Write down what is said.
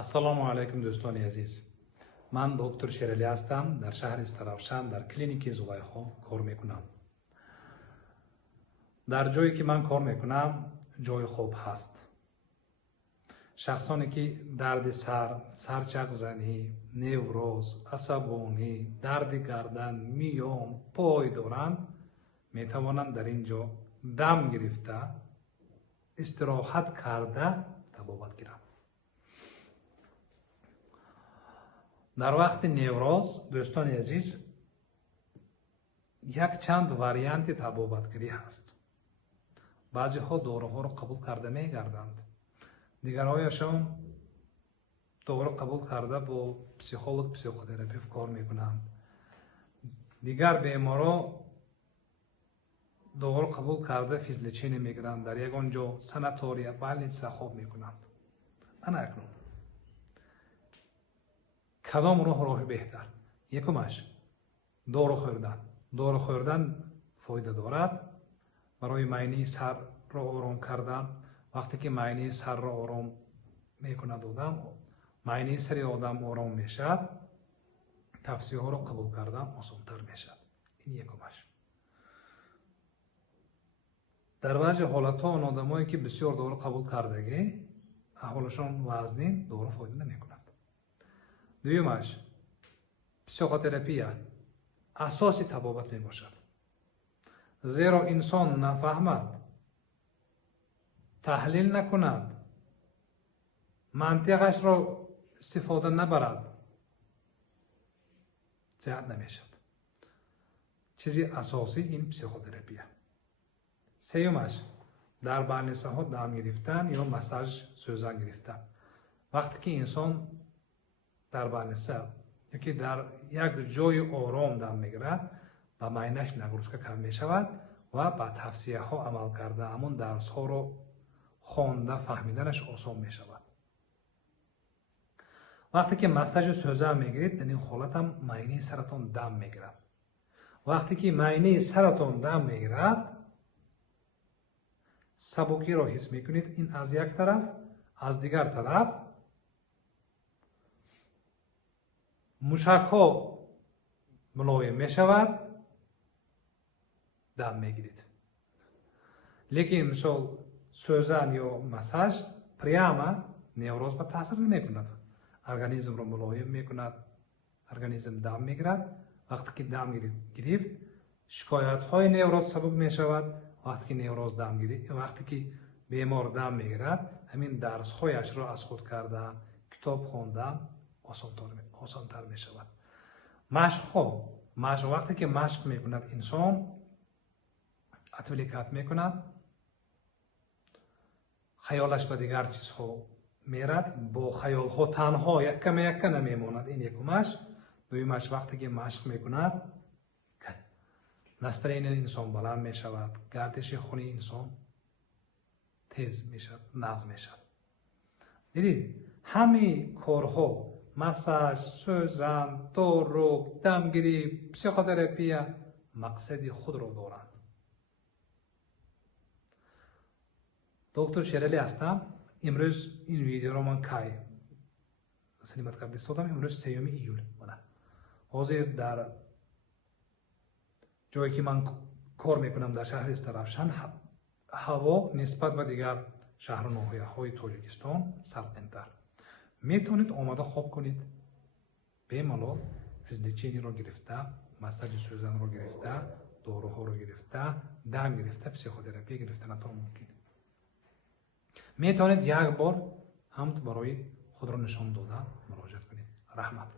ассалому алайкум дӯстони азиз. Ман доктор Шералӣ ҳастам. Дар шаҳри Истаравшан дар клиники Зулайхо кор мекунам. Дар ҷое ки ман кор мекунам ҷои хоб ҳаст. шахсоне ки дарди сар, сарчақзанӣ, невроз, асабонӣ, дарди гардан, миём, пой доранд, метавонанд дар ин ҷо дам гирифта, истироҳат карда табобат гиранд. дар вақти невроз, дӯстони азиз, як чанд варианти табобатгирӣ ҳаст. баъзеҳо доруҳоро қабул карда мегарданд, дигарҳояшон доруҳоро қабул карда бо психолог, психотерапевт кор мекунанд. дигар беморо доруҳоро қабул карда физлечение мегиранд, дар ягон ҷо санатория, больница хоб мекунанд. ана акнун кадом роҳ роҳи беҳтар? якумаш дору хӯрдан. дору хӯрдан фоида дорад барои майнии сарро ором кардан. вақте ки майнии сарро ором мекунад одам, майнии сари одам ором мешавад, тавсияҳоро қабул кардан осонтар мешавад. ин якумаш. дар баъзе ҳолатҳо он одамое ки бисёр дору қабул кардагӣ, аҳволашон вазнин, дору фоида намекунад. дуюмаш психотерапия асоси табобат мебошад. зеро инсон нафаҳмад, таҳлил накунад, мантиқашро истифода набарад, сеҳат намешавад. чизи асосӣ ин психотерапия. сеюмаш дар больницаҳо дам гирифтан ё массаж сӯзан гирифтан. вақте ки инсон дар больница ёки дар як ҷои ором дам мегирад, ба майнаш нагрузка кам мешавад ва ба тавсияҳо амал карда ҳамон дарсҳоро хонда фаҳмиданаш осон мешавад. вақте ки массажи сӯзан мегиред, дар ин ҳолат ҳам майнии саратон дам мегирад. вақте ки майнии саратон дам мегирад, сабукиро ҳис мекунед. ин аз як тараф, аз дигар тараф мушакҳо мулоим мешавад, дам мегиред. лекин мисол сӯзан ё массаж прямо невроз ба таъсир намекунад. организмро мулоим мекунад, организм дам мегирад. вақте ки дам гирифт, шикоятҳои невроз сабаб мешавад. вақте ки невроз дам гирифт, вақте ки бемор дам мегирад, ҳамин дарсҳояшро аз худ кардан, китоб хондан осонтар мешавад. машқҳо, вақте ки машқ мекунад инсон, отвлекат мекунад, хаёлаш ба дигар чизҳо мерад, бо хаёлҳо танҳо якка намемонад. ин якумаш. дуюмаш, вақте ки машқ мекунад, настроение инсон баланд мешавад, гардиши хуни инсон тез мешавад, нағз мешавад. дидед, ҳамаи корҳо, массаж, сӯзан, дору, дамгирӣ, психотерапия мақсади худро доранд. доктор Шералӣ ҳастам. имрӯз ин видеоро ман кай синимат карда истодам. имрӯз 3 июл. ҳозир дар ҷое ки ман кор мекунам дар шаҳри Истаравшан, ҳаво нисбат ба дигар шаҳру ноҳияҳои Тоҷикистон салқинтар. метавонед омада хоб кунед, бемалол физлечениеро гирифта, массажи сӯзанро гирифта, доруҳоро гирифта, дам гирифта, психотерапия гирифтанатон мумкин. метавонед як бор ҳамд барои худро нишон додан муроҷиат кунед. раҳмат.